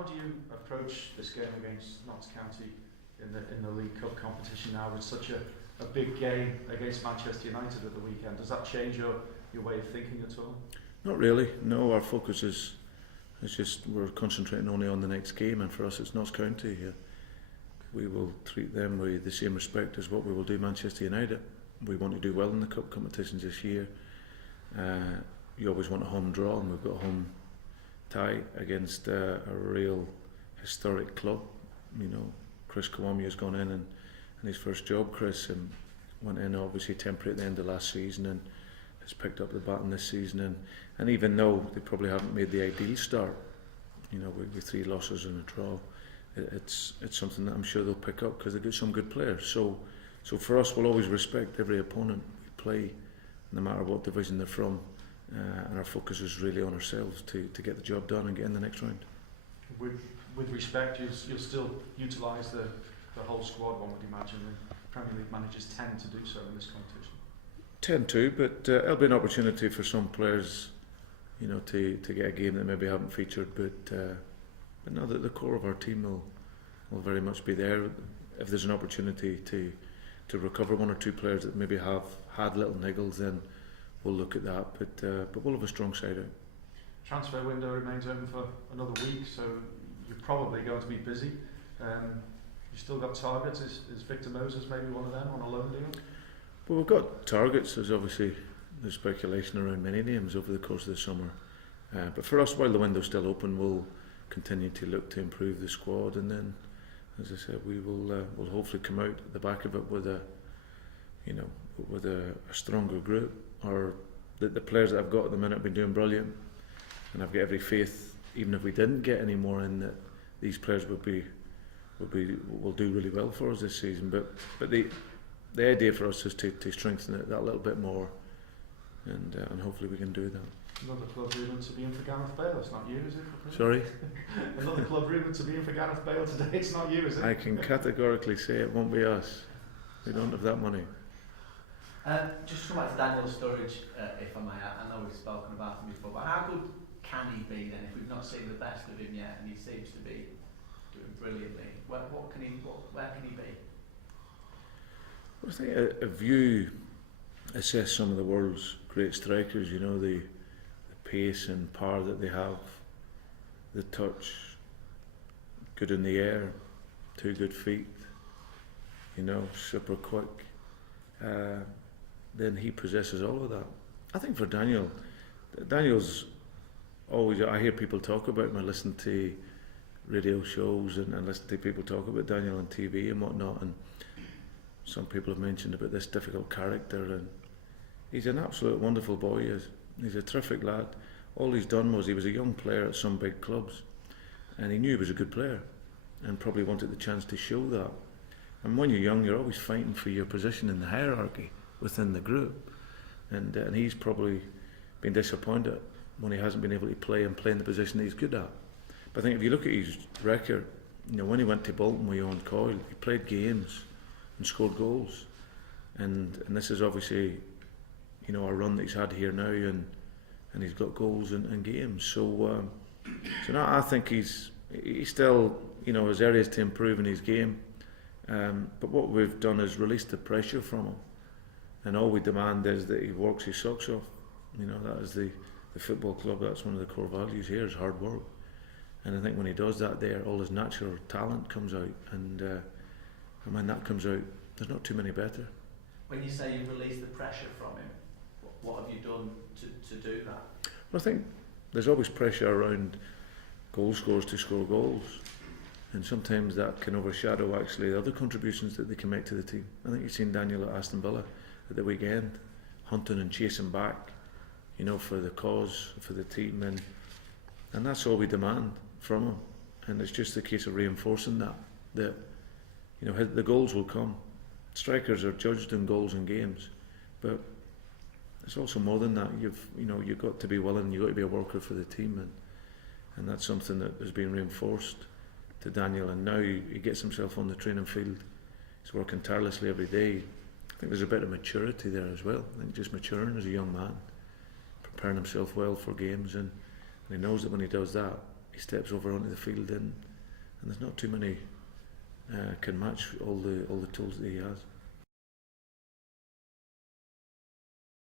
How do you approach this game against Notts County in the League Cup competition now with such a big game against Manchester United at the weekend? Does that change your way of thinking at all? Not really. No, our focus is just we're concentrating only on the next game, and for us it's Notts County here. We will treat them with the same respect as what we will do Manchester United. We want to do well in the cup competitions this year. You always want a home draw, and we've got a home tie against a real historic club. You know, Chris Kawami has gone in and his first job, Chris, and went in obviously temporary at the end of last season and has picked up the baton this season. And even though they probably haven't made the ideal start, you know, with 3 losses and a draw, it's something that I'm sure they'll pick up because they've got some good players. So for us, we'll always respect every opponent we play, no matter what division they're from, and our focus is really on ourselves to get the job done and get in the next round. With respect, you'll still utilise the whole squad, one would imagine. The Premier League managers tend to do so in this competition. Tend to, but it'll be an opportunity for some players, you know, to get a game that maybe haven't featured. But no, the core of our team will very much be there. If there's an opportunity to recover 1 or 2 players that maybe have had little niggles, then we'll look at that. But we'll have a strong side out. Transfer window remains open for another week, so you're probably going to be busy. You still got targets. Is Victor Moses maybe one of them on a loan deal? Well, we've got targets. There's speculation around many names over the course of the summer. But for us, while the window's still open, we'll continue to look to improve the squad, and then, as I said, we'll hopefully come out at the back of it with a stronger group. Or the players that I've got at the minute have been doing brilliant, and I've got every faith, even if we didn't get any more in, that these players will do really well for us this season. But the idea for us is to strengthen it that little bit more, and hopefully we can do that. Another club rumoured to be in for Gareth Bale. It's not you, is it? Sorry? Another club rumoured to be in for Gareth Bale today. It's not you, is it? I can categorically say it won't be us. We don't have that money. Just to come back to Daniel Sturridge, if I may. I know we've spoken about him before, but how good can he be then if we've not seen the best of him yet, and he seems to be doing brilliantly? Where can he be? Well, I think if you assess some of the world's great strikers, you know, the pace and power that they have, the touch, good in the air, 2 good feet, you know, super quick, then he possesses all of that. I think for Daniel's always, I hear people talk about him, I listen to radio shows and listen to people talk about Daniel on TV and whatnot, and some people have mentioned about this difficult character, and he's an absolute wonderful boy. He's a terrific lad. All he's done was he was a young player at some big clubs, and he knew he was a good player and probably wanted the chance to show that. And when you're young, you're always fighting for your position in the hierarchy within the group, and he's probably been disappointed when he hasn't been able to play in the position that he's good at. But I think if you look at his record, you know, when he went to Bolton with Ewan Coyle, he played games and scored goals, and this is obviously, you know, a run that he's had here now, and he's got goals in games. So now I think he's still, you know, has areas to improve in his game. But what we've done is release the pressure from him, and all we demand is that he works his socks off. You know, that is the football club. That's one of the core values here, is hard work. And I think when he does that there, all his natural talent comes out, and when that comes out, there's not too many better. When you say you release the pressure from him, what have you done to do that? Well, I think there's always pressure around goal scorers to score goals, and sometimes that can overshadow actually the other contributions that they can make to the team. I think you've seen Daniel at Aston Villa at the weekend, hunting and chasing back, you know, for the cause, for the team, and that's all we demand from him. And it's just a case of reinforcing that you know, the goals will come. Strikers are judged in goals and games, but it's also more than that. You've got to be willing, you've got to be a worker for the team, and that's something that has been reinforced to Daniel, and now he gets himself on the training field. He's working tirelessly every day. I think there's a bit of maturity there as well. I think just maturing as a young man, preparing himself well for games, and he knows that when he does that, he steps over onto the field, and there's not too many can match all the tools that he has.